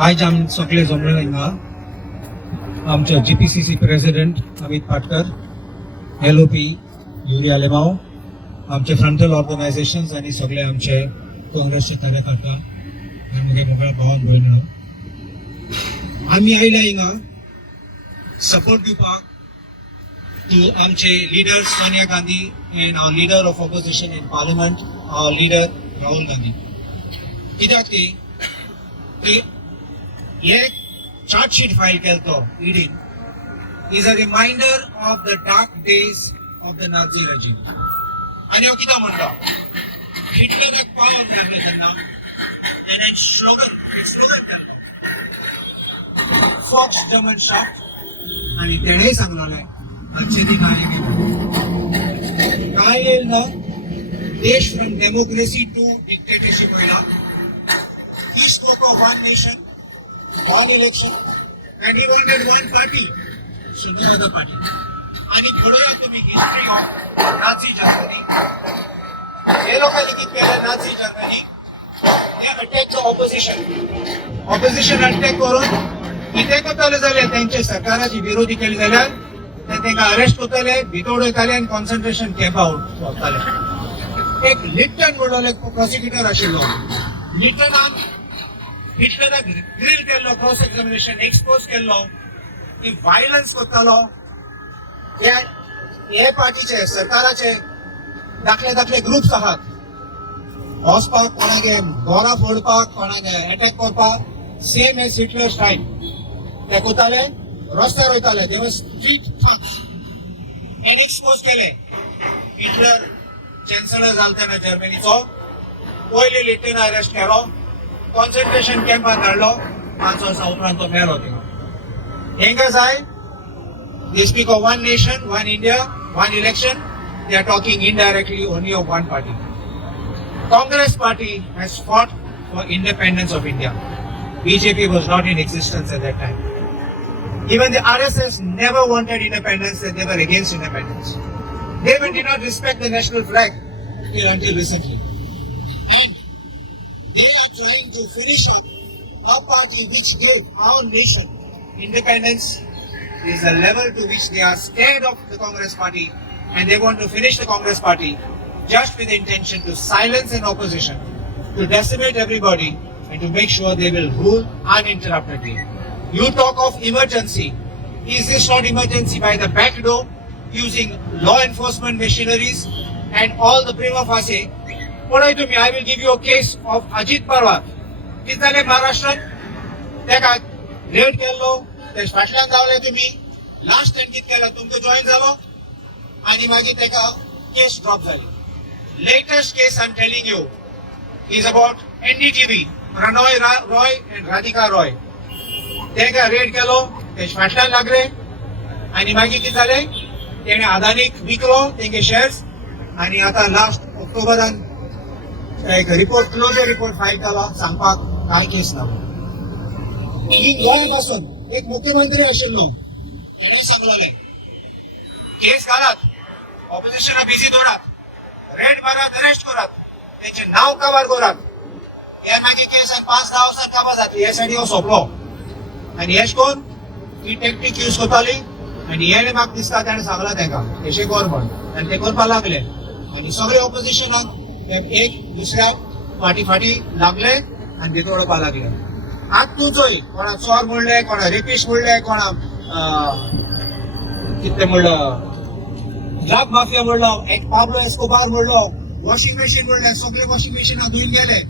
आज आम सगळे जमले हिंगा आमचे GPCC president Amit Patkar, LOP युरिया लेमाव, आमचे फ्रंटल ऑर्गनायझेशन्स आणि सगळे आमचे काँग्रेसचे कार्यकर्ता आणि मुगे मोकळ्या भावन भयणीनो, आम्ही आयल्या हिंगा सपोर्ट दिवपाक टू आमचे leader Sonia Gandhi and our leader of opposition in parliament our leader Rahul Gandhi. कित्याक की हे चार्जशीट फायल केल्लो ईडीन is a reminder of the dark days of the Nazi regime. आणि हांव कितें म्हणटा, हिटलराक पावर मेळ्ळो तेन्ना तेणें स्लोगन केल्लो फॉक्स जर्मन शाफ्ट, आणि तेणेंय सांगलोलें आजचे दिन आये काय येईल ना देश फ्रॉम डेमोक्रेसी टू डिक्टेटरशिप वयला. He spoke of one nation, one election, and he wanted one party, so no other party. आणि घडोया तुम्ही हिस्ट्री ऑफ नाझी जर्मनी. हे लोकांनी कितें केलें Nazi Germany, they attacked the opposition. Opposition attack करून कितें करताले जाल्यार तेंचे सरकाराची विरोधी केली जाल्यार तेंका अरेस्ट करताले, भितर उडयताले आनी कॉन्सन्ट्रेशन कॅम्पां व्हरताले. एक लिप्टन म्हणून एक प्रोसिक्युटर आशिल्लो. लिप्टनान हिटलराक ग्रिल केल्लो, क्रॉस एक्झामिनेशन एक्सपोज केल्लो की व्हायलन्स करतालो. हे पार्टीचे सरकाराचे धाकले धाकले ग्रुप्स आहात, वचपाक कोणागे घरां फोडपाक, कोणागे अटॅक करपाक, सेम एज हिटलर स्टायल ते करताले, रस्त्यार वयताले. दे वर स्ट्रीट थग्स एंड एक्सपोज केले. हिटलर चॅन्सलर जालो तेन्ना जर्मनीचो, पयली लिट्टन अरेस्ट केलो, कॉन्सन्ट्रेशन कॅम्पात धाडलो, 5 वर्सां उपरांत तो मेलो थिंगा. हेंका जाय they speak of one nation, one India, one election. They are talking indirectly only of one party. Congress party has fought for independence of India. BJP was not in existence at that time. Even the RSS never wanted independence, and they were against independence. They even did not respect the national flag until recently. And they are trying to finish up a party which gave our nation independence. Is the level to which they are scared of the Congress party, and they want to finish the Congress party just with the intention to silence an opposition, to decimate everybody, and to make sure they will rule uninterruptedly. You talk of emergency. Is this not emergency by the back door, using law enforcement machineries and all the prima facie? What I to me, I will give you a case of Ajit Pawar. Kitale Maharashtra, teka raid kello, ते फाटल्यान जावले तुम्ही last time कितें केला, तुमकां join जालो आणि मागीर तेका केस ड्रॉप जाली. Latest case I am telling you is about NDTV, Prannoy Roy and Radhika Roy. तेका रेड केलो, ते फाटल्यान लागले आणि मागीर कितें जालें, तेणे अदानीक विकलो तेंगे शेअर्स, आणि आता लास्ट ऑक्टोबरान एक रिपोर्ट, क्लोजर रिपोर्ट फायल केला सांगपाक काय केस ना. ही गोंया पासून एक मुख्यमंत्री आशिल्लो, तेणें सांगलोले केस घालात, ऑपोजिशना बिजी दवरात, रेड मारात, अरेस्ट करात, तेंचे नाव कवर करात. हे मागीर केस 5-10 वर्सां कवर जातली. हे साठी हो सोंपलो. आनी हेच कोन ही टॅक्टीक यूज करताली, आनी हेणे म्हाका दिसता तेणें सांगला तेंका तशें कर म्हण, आनी ते करपाक लागले. आनी सगळे ऑपोजिशनाक एक दुसऱ्याक फाटी लागले आनी ते तोडपाक लागले. आज तू चोय कोणा चोर म्हणले, कोणा रेपिस्ट म्हणले, कोणा कितें म्हणलं ड्रग माफिया म्हणलो, एक पाब्लो एस्कोबार म्हणलो, वॉशिंग मशीन म्हणले, सगळे वॉशिंग मशीन धुवन गेले,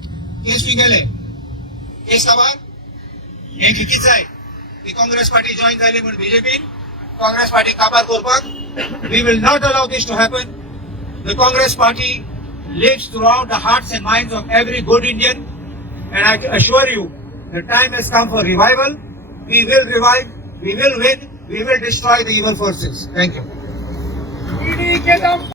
केस बी गेले. केस काबार हे किती जाय की काँग्रेस पार्टी जॉईन जाली म्हणून बीजेपीन काँग्रेस पार्टी काबार करपाक. We will not allow this to happen. The Congress party lives throughout the hearts and minds of every good Indian, and I assure you the time has come for revival. We will revive, we will win, we will destroy the evil forces. Thank you.